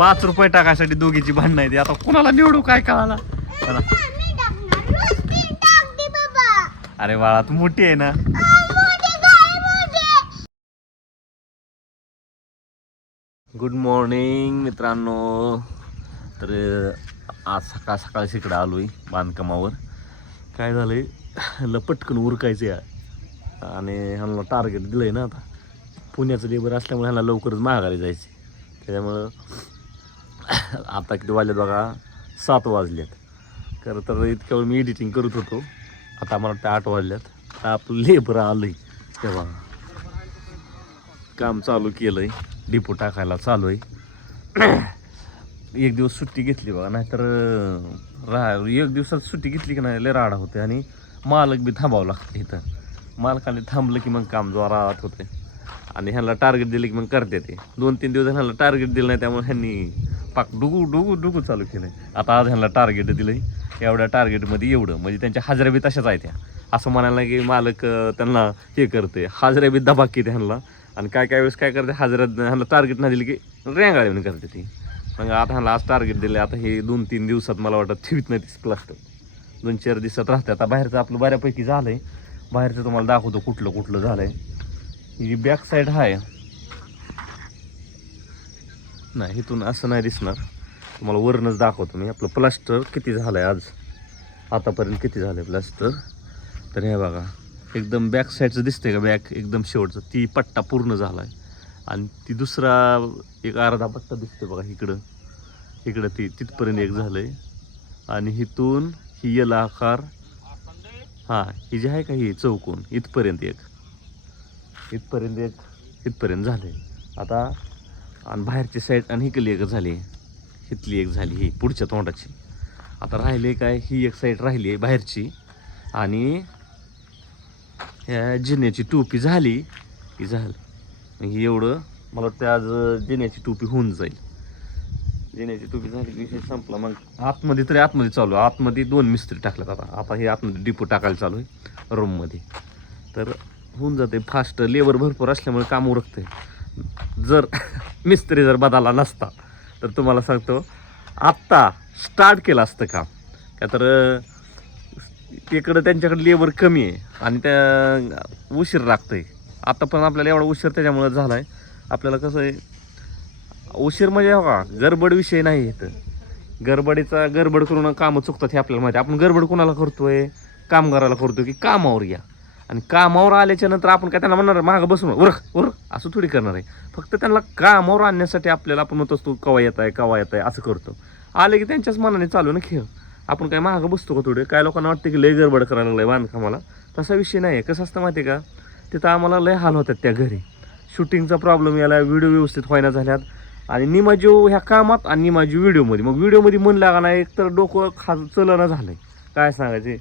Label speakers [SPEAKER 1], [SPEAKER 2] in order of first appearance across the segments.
[SPEAKER 1] पाच रुपये टाकायसाठी दोघीची भांडणं आहे ती आता कुणाला निवडू काय कळाला? अरे बाळा तू मोठी आहे ना? गुड मॉर्निंग मित्रांनो. तर आज सकाळ सकाळ इकडे आलोय बांधकामावर. काय झालंय? ह्याला पटकन उरकायचं आहे आणि ह्यांना टार्गेट दिलंय ना आता. पुण्याचं लेबर असल्यामुळे ह्यांना लवकरच माघारी जायचे त्याच्यामुळं आता किती वाजलेत बघा? सात वाजलेत. खरं तर इतक्या वेळ मी एडिटिंग करत होतो. आता मला वाटतं आठ वाजल्यात आपलं लेबर आलंय. तेव्हा काम चालू केलंय. डिपो टाकायला चालू आहे एक दिवस सुट्टी घेतली बघा. नाहीतर राहा एक दिवसात सुट्टी घेतली की नाही लय राडा होते आणि मालक बी थांबावं लागतं इथं. मालकाने थांबलं की मग काम जोरात होते आणि ह्यांना टार्गेट दिलं की मग करते ते. दोन तीन दिवस ह्यांना टार्गेट दिलं नाही त्यामुळे ह्यांनी पाक डुगू डुगू डुगू चालू केलं आता आज ह्यांना टार्गेट दिलं एवढ्या टार्गेटमध्ये एवढं. म्हणजे त्यांच्या हजऱ्या बी तशाच आहेत त्या असं म्हणायला की मालक त्यांना हे करते हाजऱ्या बी दबाक ह्यांना. आणि काय काय वेळेस काय करते हाजऱ्यात ह्यांना टार्गेट नाही दिली की येऊन करते ती. मग आता ह्यांना आज टार्गेट दिले आता हे दोन तीन दिवसात मला वाटतं ठेवीत नाही तीस प्लास्टर दोन चार दिवसात राहते. आता बाहेरचं आपलं बऱ्यापैकी झालं आहे बाहेरचं तुम्हाला दाखवतो कुठलं कुठलं झालं आहे ही बॅक साईड आहे नाही इथून असं नाही दिसणार. तुम्हाला वरूनच दाखवतो मी. आपलं प्लास्टर किती झालं आहे आज? आतापर्यंत किती झालंय प्लास्टर तर हे बघा एकदम बॅक साईडचं दिसतंय का बॅक एकदम शेवटचं. ती पट्टा पूर्ण झाला आहे आणि ती दुसरा एक अर्धा पट्टा दिसतोय बघा इकडं. इकडं ती तिथपर्यंत एक झालंय. आणि इथून ही यल आकार. हां ही जी आहे का ही चौकोन? इथपर्यंत एक. इथपर्यंत एक इथपर्यंत झाले आता आणि बाहेरची साईड आणि इकडली एक झाली इथली एक झाली ही पुढच्या तोंडाची. आता राहिले काय ही एक साईड राहिली आहे बाहेरची. आणि ह्या जिन्याची टोपी झाली की झालं. ही एवढं मला वाटतं आज जिन्याची टोपी होऊन जाईल. जिन्याची टोपी झाली की विषय संपला. मग आतमध्ये तरी आतमध्ये चालू आहे. आतमध्ये दोन मिस्त्री टाकल्यात आता. आता हे आतमध्ये डिपो टाकायला चालू आहे रूममध्ये तर होऊन जाते फास्ट लेबर भरपूर असल्यामुळे काम उरकते जर मिस्त्री जर बदलला नसता तर तुम्हाला सांगतो आत्ता स्टार्ट केलं असतं काम. का तर तिकडं त्यांच्याकडे लेबर कमी आहे आणि त्या उशीर लागतं आहे आत्ता पण आपल्याला एवढा उशीर त्याच्यामुळं झाला आहे आपल्याला कसं आहे उशीर म्हणजे हो का गडबड विषय नाही इथं. गडबडीचा गडबड करून कामं चुकतात हे आपल्याला माहिती आहे. आपण गडबड कोणाला करतो आहे कामगाराला करतो की कामावर या. आणि कामावर आल्याच्यानंतर आपण काय त्यांना म्हणणार मागं बसून उरख उरख असं थोडी करणार आहे. फक्त त्यांना कामावर आणण्यासाठी आपल्याला आपण म्हणत असतो कवा येत आहे कवा येत आहे असं करतो. आले की त्यांच्याच मनाने चालू ना खेळ. आपण काय मागं बसतो का थोडे? काय लोकांना वाटतं की लय गडबड करायला लागलाय बांधकामाला तसा विषय नाही आहे कसं असतं माहिती आहे का? तिथं आम्हाला लय हाल होतात त्या घरी. शूटिंगचा प्रॉब्लेम याला व्हिडिओ व्यवस्थित व्हायना झाल्यात. आणि निमाजीव ह्या कामात आणि निमाजीव व्हिडिओमध्ये. मग व्हिडिओमध्ये मन लागा नाही एक तर डोकं खा चलना आहे काय सांगायचे?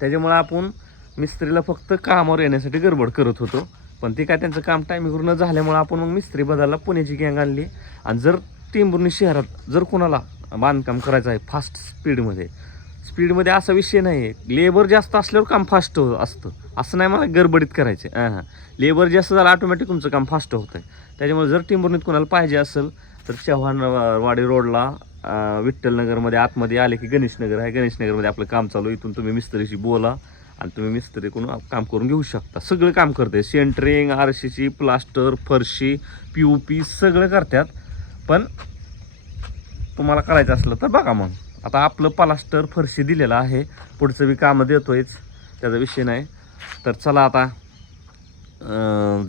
[SPEAKER 1] त्याच्यामुळे आपण मिस्त्रीला फक्त कामावर येण्यासाठी गडबड करत होतो. पण ते काय त्यांचं काम टायमिंगवर न झाल्यामुळे आपण मग मिस्त्री बदलला पुण्याची गँग आणली. आणि जर टिंबुर्णी शहरात जर कोणाला बांधकाम करायचं आहे फास्ट स्पीडमध्ये स्पीडमध्ये असा विषय नाही आहे लेबर जास्त असल्यावर काम फास्ट हो असतं. असं नाही मला गडबडीत करायचं हां हां. लेबर जास्त झालं ऑटोमॅटिक तुमचं काम फास्ट होतं आहे त्याच्यामुळे जर टिंबुर्णीत कोणाला पाहिजे असेल तर चव्हाण वाडी रोडला विठ्ठलनगरमध्ये आतमध्ये आले की गणेशनगर आहे. गणेशनगरमध्ये आपलं काम चालू इथून तुम्ही मिस्त्रीशी बोला. आणि तुम्ही मिस्त्रीकडून काम करून घेऊ शकता. सगळं काम करते सेंटरिंग आरशीची प्लास्टर फरशी पी ओ पी सगळं करतात पण तुम्हाला करायचं असलं तर बघा मग. आता आपलं प्लास्टर फरशी दिलेलं आहे. पुढचं बी कामं देतोयच. त्याचा विषय नाही. तर चला आता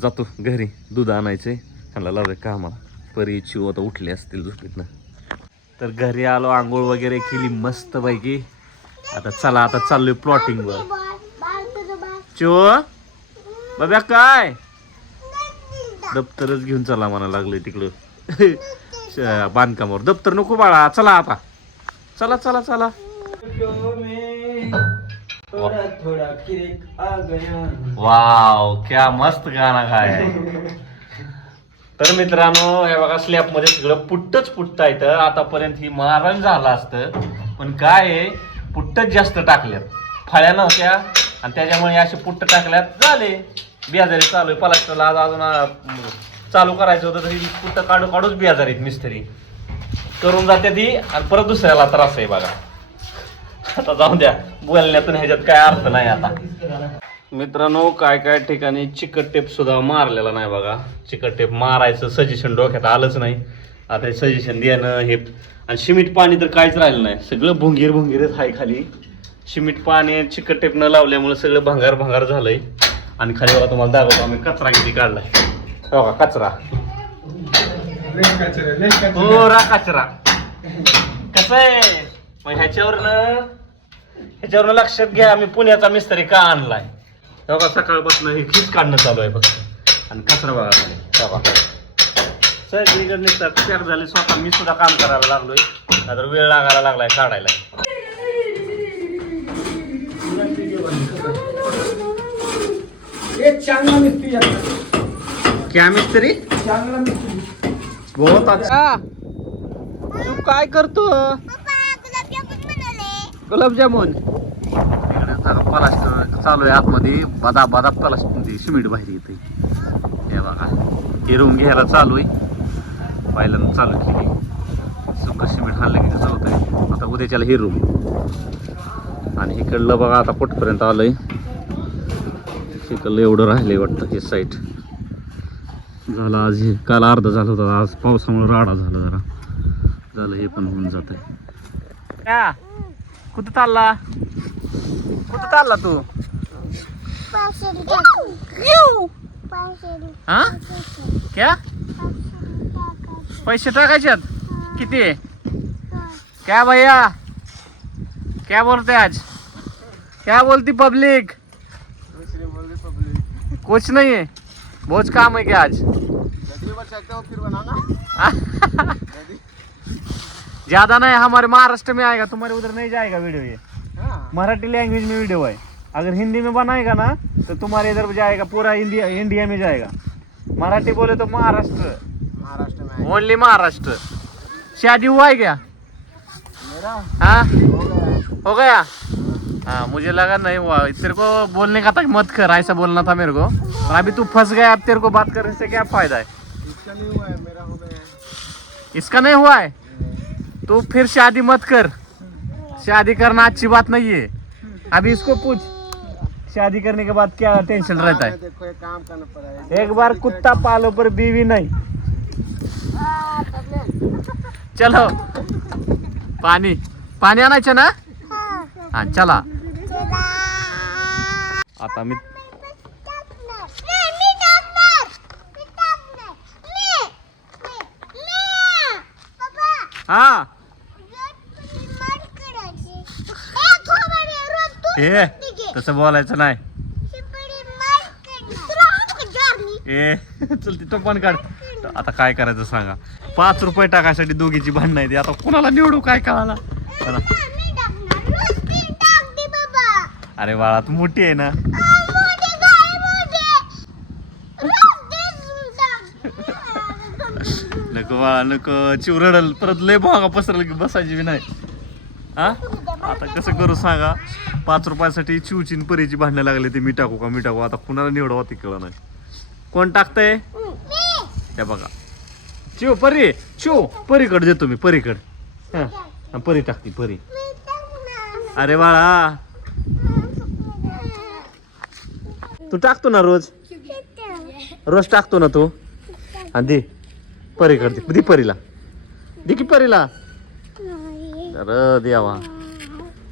[SPEAKER 1] जातो घरी. दूध आणायचे ह्याला लावले कामाला. परी चिव आता उठले असतील झोपेतनं. तर घरी आलो आंघोळ वगैरे केली मस्तपैकी. आता चला आता चाललोय प्लॉटिंगवर
[SPEAKER 2] तुझं
[SPEAKER 1] बाब्या काय? दप्तरच घेऊन चला म्हणा लागले तिकडं. बांधकामावर. दप्तर नको बाळा चला आता. चला चला चला.
[SPEAKER 3] थोड़ा थोड़ा आ गया
[SPEAKER 1] वाव क्या मस्त गाणं काय तर मित्रांनो हे बघा स्लॅबमध्ये सगळं पुट्टच पुट्ट येतं आतापर्यंत ही मारण झालं असतं. पण काय आहे पुट्टच जास्त टाकल्यात. फळ्या नव्हत्या. आणि त्याच्यामुळे असे पुट्ट टाकल्यात झाले. बियाजारी चालू आहे. पलास्टरला आज अजून चालू करायचं होतं तरी पुट्ट काढू काढूच बियाजारीत मिस्त्री. करून जाते ती आणि परत दुसऱ्याला त्रास आहे बघा. आता जाऊन द्या. बोलण्यातून ह्याच्यात काय अर्थ नाही आता. मित्रांनो काय काय ठिकाणी चिकट टेप सुद्धा मारलेला नाही बघा. चिकट टेप मारायचं सजेशन डोक्यात आलंच नाही. आता हे सजेशन देणं हे आणि शिमिट पाणी तर काहीच राहिलं नाही. सगळं भुंगीर भुंगीरच आहे खाली. शिमिट पाणी चिकट टेप न लावल्यामुळे सगळं भंगार भंगार झालंय. आणि खाली बघा तुम्हाला दाखवतो आम्ही कचरा किती काढलाय. बघा कचरा. हो रा कचरा. कसं आहे? मग ह्याच्यावरनं ह्याच्यावरनं लक्षात घ्या आम्ही पुण्याचा मिस्त्री का आणलाय? बघा सकाळपासून हे खीच काढणं चालू आहे फक्त. आणि कचरा बघा खाली. बघा. सगळीकडे निघतात झाले स्वतः मी सुद्धा काम करायला लागलोय. आता वेळ लागायला लागलाय काढायला.
[SPEAKER 3] चांगला मिस्त्री आहे.
[SPEAKER 1] क्या मिस्त्री?
[SPEAKER 3] चांगला मिस्त्री.
[SPEAKER 1] बहुत अच्छा. तू काय करतो?
[SPEAKER 2] गुलाबजामुन
[SPEAKER 1] गुलाबजामुन. प्लास्टर चालू आहे आतमध्ये. बदा बदा प्लास्टर सिमेंट बाहेर येते हे बघा. हे रूम घ्यायला चालू आहे. पहिल्यांदा चालू केली. सुक सिमेंट हाणलं की कसं होतंय आता उद्याच्याला हे रूम आणि इकडलं बघा आता कुठपर्यंत आलंय. इकडलं एवढं राहिले वाटतं हे साईट झालं आज हे काल अर्धा झालं होतं आज पावसामुळे राडा झाला जरा. झालं हे पण होऊन जात आहे कुठं चालला? कुठं चालला तू? हा? क्या? पैसे टाकायच्यात किती? क्या भैया? क्या बोलते आज? क्या बोलती पब्लिक कुछ नहीं है। बहुत काम है क्या आज? ज़्यादा नहीं हमारे महाराष्ट्र में आएगा तुम्हारे उधर नहीं जाएगा वीडियो ये। मराठी लैंग्वेज में वीडियो है। अगर हिंदी में बनाएगा ना तो तुम्हारे इधर जाएगा पूरा इंडिया इंडिया में जाएगा। मराठी बोले तो महाराष्ट्र।
[SPEAKER 3] महाराष्ट्र में
[SPEAKER 1] ओनली महाराष्ट्र। शादी हुआ है क्या?
[SPEAKER 3] मेरा?
[SPEAKER 1] हाँ।
[SPEAKER 3] हो गया?
[SPEAKER 1] हो हाँ मुझे लगा नहीं हुआ। तेरे को बोलने का था मत कर ऐसा बोलना था मेरे को। और अभी तू फंस गया अब तेरे को बात करने से क्या फ़ायदा है?
[SPEAKER 3] इसका नहीं हुआ है मेरा हो गया
[SPEAKER 1] इसका नहीं हुआ है? तो फिर शादी मत कर। शादी करना अच्छी बात नहीं है। अभी इसको पूछ शादी करने के बाद क्या टेंशन रहता है?
[SPEAKER 3] देखो ये काम करना पड़ा
[SPEAKER 1] एक बार कुत्ता पालो पर बीवी नहीं। चलो पानी। पाणी आणायचं ना? हा चला। आता मी हा.
[SPEAKER 2] ए.
[SPEAKER 1] तसं बोलायचं नाही. ए चल ती तो पण काढ. आता काय करायचं सांगा. पाच रुपये टाकायसाठी दोघीची भांडण आहे आता कुणाला निवडू काय कळाला चला.
[SPEAKER 2] मी टाकणार रोज तीन टाक दे बाबा
[SPEAKER 1] अरे बाळा तू मोठी आहे ना? नको बाळा नको. चिवरडल परत लय भागा पसरल की बसायची बी नाही. हा? आता कसं करू सांगा? पाच रुपयासाठी चिवची आणि परीची भांडणं लागले ते मी टाकू का मी टाकू? आता कुणाला निवडावं ते कळलं नाही. कोण टाकतंय?
[SPEAKER 2] मी.
[SPEAKER 1] त्या बघा. चिव परी. चिव परीकड देतो मी परीकड. हा. परी टाकती परी. अरे बाळा तू टाकतो ना रोज? रोज टाकतो ना तू? आणि दे. परीकड दे. दे परीला. दे की परीला. अरे देवा.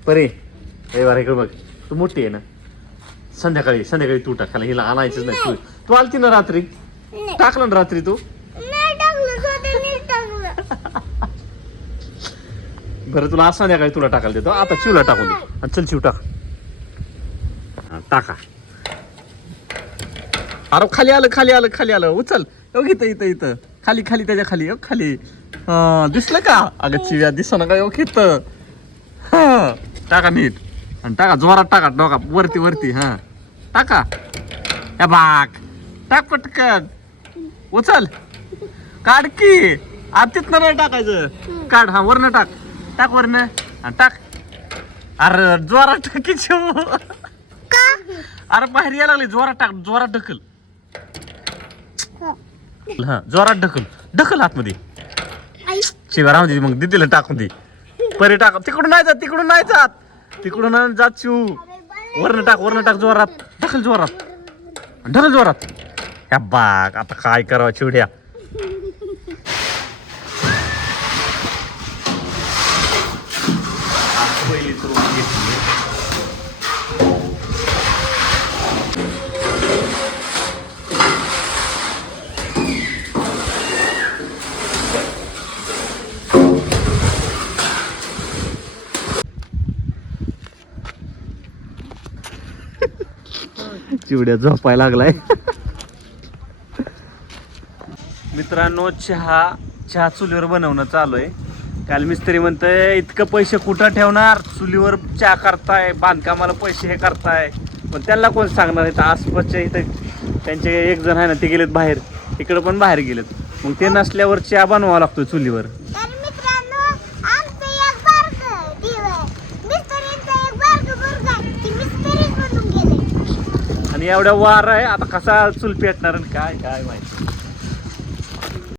[SPEAKER 1] परी बारा इकडे बघ. तू मोठी आहे ना? संध्याकाळी संध्याकाळी तू टाकायला हिला आणायचंच नाही. तू तू आलती ना रात्री? टाकलं ना रात्री तू? बरं तुला आज संध्याकाळी तुला टाकायला देतो. आता चिवला टाकून दे. चल चिव टाक. हा, टाका. अरे खाली आलं खाली आलं खाली आलं. उचल. हो इथं इथं इथं. खाली खाली त्याच्याखाली. खाली. हा दिसलं का? अगं चिव्या दिसत ना का हो इथं. हा. टाका नीट. आणि टाका जोरात टाका डोका. वरती वरती हा. टाका. या बाग टाक पटकन. उचल. काढ की. आतीत नाही टाकायचं. काढ हा वरनं टाक. टाक वरनं. हा टाक. अरे जोरात टाकीच अरे बाहेर यायला लागले. जोरात टाक जोरात ढकल. हा जोरात ढकल. ढकल आतमध्ये. दे मग दिदीला टाकून दे. परी टाक तिकडून नाही जात तिकडून नाही जात. तिकडून नाही जात शिव. वरनं टाक वरनं टाक जोरात. ढकल जोरात. ढकल जोरात. ह्या बाग आता काय करावं चिवड्या. चिवड्या झोपायला लागलाय. मित्रांनो चहा चहा चुलीवर बनवणं चालू आहे काल मिस्त्री म्हणतंय इतकं पैसे कुठं ठेवणार? चुलीवर चहा करताय बांधकामाला पैसे हे करताय. पण त्यांना कोण सांगणार इथं आसपासच्या इथं त्यांचे एक जण आहे ना ते गेलेत बाहेर. इकडं पण बाहेर गेलेत. मग ते नसल्यावर चहा बनवावा लागतो चुलीवर
[SPEAKER 2] तर मित्रांनो आमचं एक बारकं देव आहे मिस्टरींचं एक बारकं मुलगा आहे. ती मिस्टरीच
[SPEAKER 1] एवढ्या वार आहे आता कसा चूल पेटणार आणि काय काय माहिती.